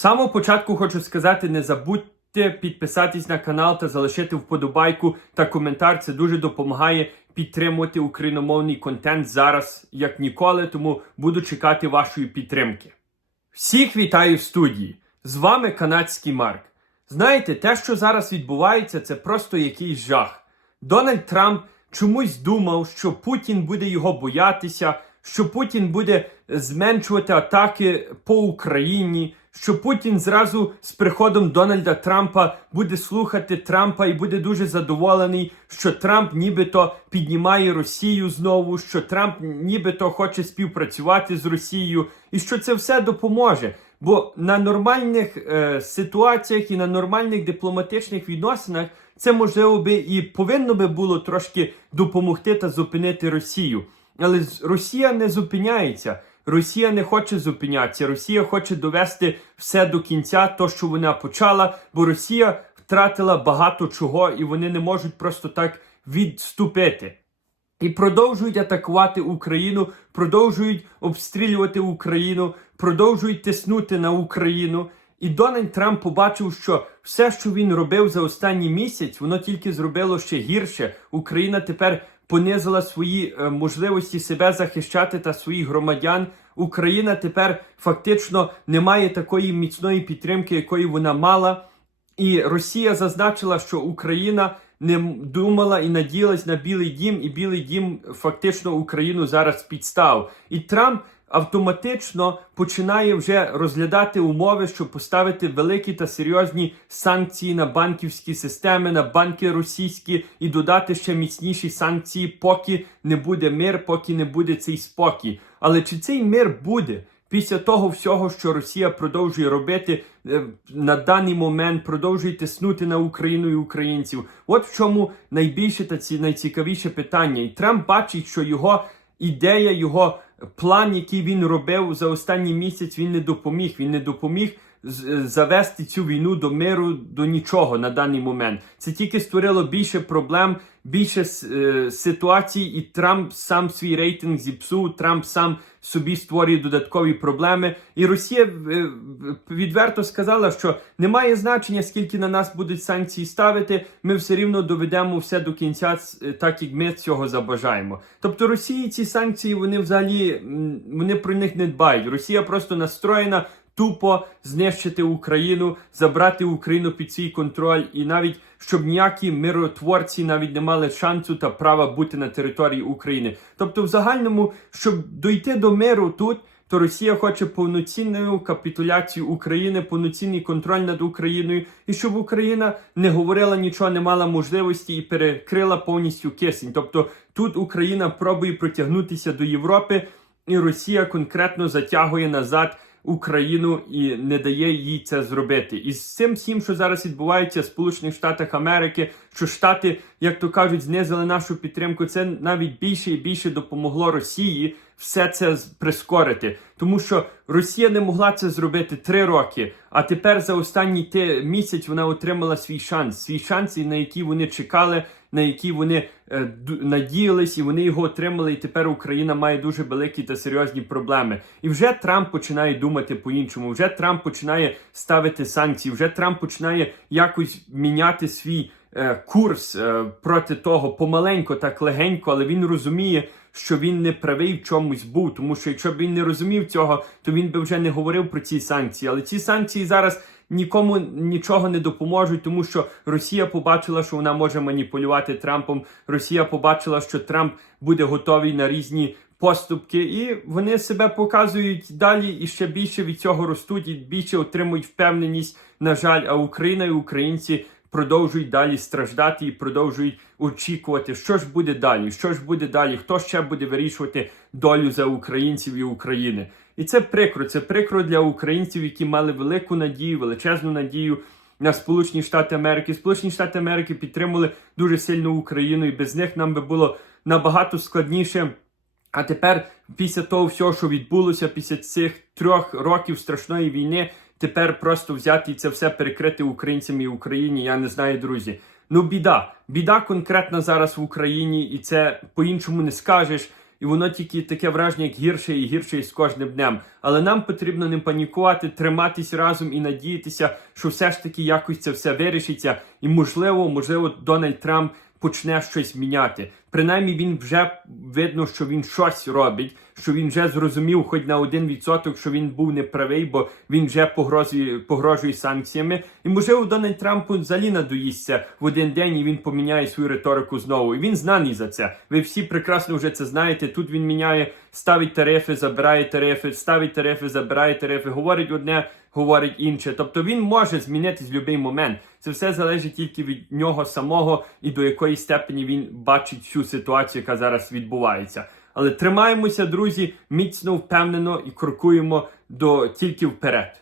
З самого початку хочу сказати: не забудьте підписатись на канал та залишити вподобайку та коментар. Це дуже допомагає підтримувати україномовний контент зараз як ніколи. Тому буду чекати вашої підтримки. Всіх вітаю в студії! З вами канадський Марк. Знаєте, те, що зараз відбувається, це просто якийсь жах. Дональд Трамп чомусь думав, що Путін буде його боятися, що Путін буде зменшувати атаки по Україні, що Путін зразу з приходом Дональда Трампа буде слухати Трампа і буде дуже задоволений, що Трамп нібито піднімає Росію знову, що Трамп нібито хоче співпрацювати з Росією, і що це все допоможе. Бо на нормальних е, ситуаціях і на нормальних дипломатичних відносинах це можливо би і повинно би було трошки допомогти та зупинити Росію. Але Росія не зупиняється. Росія не хоче зупинятися. Росія хоче довести все до кінця, то що вона почала, бо Росія втратила багато чого, і вони не можуть просто так відступити. І продовжують атакувати Україну, продовжують обстрілювати Україну, продовжують тиснути на Україну. І Дональд Трамп побачив, що все, що він робив за останній місяць, воно тільки зробило ще гірше. Україна тепер понизила свої е, можливості себе захищати та своїх громадян. Україна тепер фактично не має такої міцної підтримки, якої вона мала. І Росія зазначила, що Україна не думала і надіялась на Білий Дім, і Білий Дім фактично Україну зараз підстав. І Трамп автоматично починає вже розглядати умови, щоб поставити великі та серйозні санкції на банківські системи, на банки російські і додати ще міцніші санкції, поки не буде мир, поки не буде цей спокій. Але чи цей мир буде? Після того всього, що Росія продовжує робити е, на даний момент, продовжує тиснути на Україну і українців. От в чому найбільше та ці найцікавіше питання. І Трамп бачить, що його ідея, його план, який він робив за останній місяць, він не допоміг. Він не допоміг завести цю війну до миру до нічого на даний момент. Це тільки створило більше проблем, більше е, ситуацій, і Трамп сам свій рейтинг зіпсув. Трамп сам собі створює додаткові проблеми. І Росія е, відверто сказала, що немає значення, скільки на нас будуть санкції ставити. Ми все рівно доведемо все до кінця, е, так як ми цього забажаємо. Тобто Росії ці санкції вони взагалі вони про них не дбають. Росія просто настроєна тупо знищити Україну, забрати Україну під свій контроль, і навіть щоб ніякі миротворці навіть не мали шансу та права бути на території України. Тобто, в загальному, щоб дойти до миру тут. То Росія хоче повноцінну капітуляцію України, повноцінний контроль над Україною, і щоб Україна не говорила нічого, не мала можливості і перекрила повністю кисень. Тобто тут Україна пробує протягнутися до Європи, і Росія конкретно затягує назад Україну і не дає їй це зробити. І з цим всім, що зараз відбувається в Сполучених Штатах Америки, що Штати, як то кажуть, знизили нашу підтримку, це навіть більше і більше допомогло Росії все це прискорити. Тому що Росія не могла це зробити три роки, а тепер за останній те- місяць вона отримала свій шанс, свій шанс, і на який вони чекали, на який вони е, надіялись, і вони його отримали. І тепер Україна має дуже великі та серйозні проблеми. І вже Трамп починає думати по-іншому. Вже Трамп починає ставити санкції. Вже Трамп починає якось міняти свій е, курс е, проти того помаленько, так легенько, але він розуміє. Що він не правий в чомусь був, тому що якщо б він не розумів цього, то він би вже не говорив про ці санкції. Але ці санкції зараз нікому нічого не допоможуть, тому що Росія побачила, що вона може маніпулювати Трампом. Росія побачила, що Трамп буде готовий на різні поступки, і вони себе показують далі і ще більше від цього ростуть і більше отримують впевненість. На жаль, а Україна і українці продовжують далі страждати і продовжують очікувати, що ж буде далі, що ж буде далі, хто ще буде вирішувати долю за українців і України. І це прикро. Це прикро для українців, які мали велику надію, величезну надію на Сполучені Штати Америки. Сполучені Штати Америки підтримали дуже сильно Україну, і без них нам би було набагато складніше. А тепер, після того всього, що відбулося, після цих трьох років страшної війни, тепер просто взяти і це все перекрити українцям і Україні. Я не знаю, друзі. Ну, біда. Біда конкретна зараз в Україні, і це по-іншому не скажеш. і воно тільки таке враження, як гірше і гірше з кожним днем. Але нам потрібно не панікувати, триматись разом і надіятися, що все ж таки якось це все вирішиться. І можливо, можливо, Дональд Трамп почне щось міняти. Принаймні він вже видно, що він щось робить, що він вже зрозумів, хоч на один відсоток, що він був неправий, бо він вже погрожує, погрожує санкціями. І можливо, Дональд Трампу взагалі надоїсться в один день, і він поміняє свою риторику знову. І він знаний за це. Ви всі прекрасно вже це знаєте. Тут він міняє, ставить тарифи, забирає тарифи, ставить тарифи, забирає тарифи, говорить одне, говорить інше. Тобто він може змінитись в будь-який момент. Це все залежить тільки від нього самого і до якої степені він бачить всю ситуацію, яка зараз відбувається. Але тримаємося, друзі, міцно, впевнено і крокуємо до тільки вперед.